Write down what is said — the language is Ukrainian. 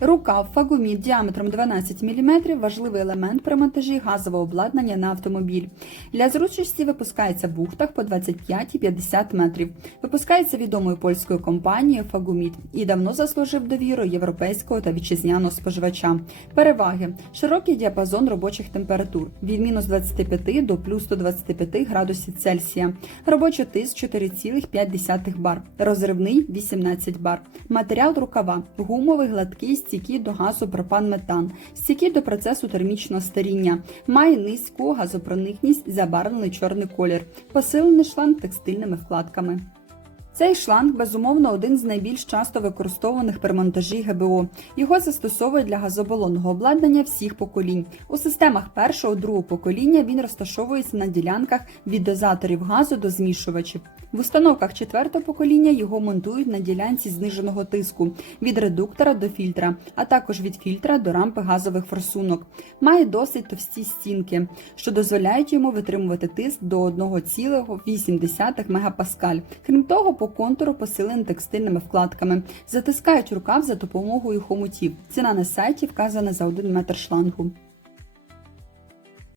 Рукав фагуміт діаметром 12 мм – важливий елемент при монтажі газового обладнання на автомобіль. Для зручності випускається в бухтах по 25 і 50 метрів. Випускається відомою польською компанією Фагуміт і давно заслужив довіру європейського та вітчизняного споживача. Переваги: широкий діапазон робочих температур від мінус 25 до плюс 125 градусів Цельсія. Робочий тиск 4,5 бар, розривний 18 бар. Матеріал рукава гумовий, гладкий, стійкий до газу пропан-метан, стійкі до процесу термічного старіння, має низьку газопроникність, забарвлений чорний колір, посилений шланг текстильними вкладками. Цей шланг, безумовно, один з найбільш часто використовуваних при монтажі ГБО. Його застосовують для газобалонного обладнання всіх поколінь. У системах першого другого покоління він розташовується на ділянках від дозаторів газу до змішувачів. В установках четвертого покоління його монтують на ділянці зниженого тиску від редуктора до фільтра, а також від фільтра до рампи газових форсунок. Має досить товсті стінки, що дозволяють йому витримувати тиск до 1,8 МПа. Крім того, контуру посилені текстильними вкладками, затискають рукав за допомогою хомутів. Ціна на сайті вказана за 1 метр шлангу.